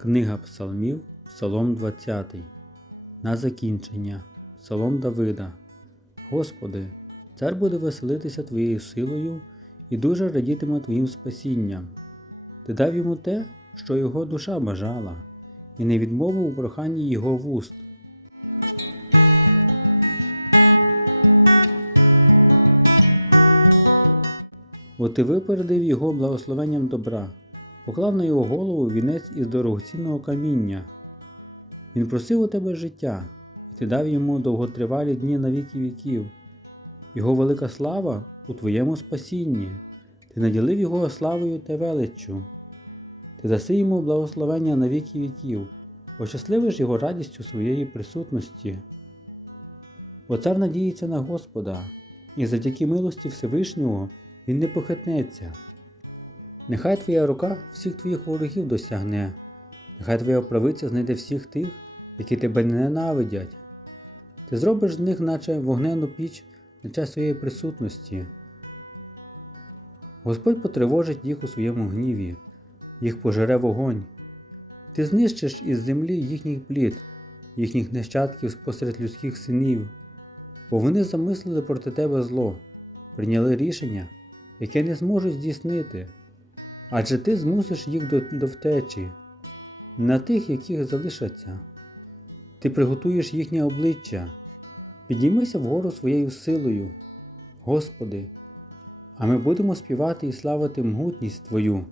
Книга Псалмів, Псалом 20. На закінчення. Псалом Давида. Господи, цар буде веселитися Твоєю силою і дуже радітиме Твоїм спасінням. Ти дав йому те, що його душа бажала, і не відмовив у проханні його вуст. Бо ти випередив його благословенням добра, поклав на його голову вінець із дорогоцінного каміння. Він просив у тебе життя, і ти дав йому довготривалі дні на віки віків. Його велика слава у твоєму спасінні, ти наділив його славою та величчю. Ти даси йому благословення на віки віків, ощасливиш його радістю своєї присутності. Бо цар надіється на Господа, і завдяки милості Всевишнього він не похитнеться. Нехай твоя рука всіх твоїх ворогів досягне, нехай твоя правиця знайде всіх тих, які тебе ненавидять. Ти зробиш з них, наче вогнену піч на час своєї присутності. Господь потривожить їх у своєму гніві, їх пожере вогонь. Ти знищиш із землі їхній плід, їхніх нащадків спосеред людських синів, бо вони замислили проти тебе зло, прийняли рішення, яке не зможуть здійснити, адже ти змусиш їх до, до втечі, на тих, яких залишаться. Ти приготуєш їхнє обличчя, підіймися вгору своєю силою, Господи, а ми будемо співати і славити могутність Твою.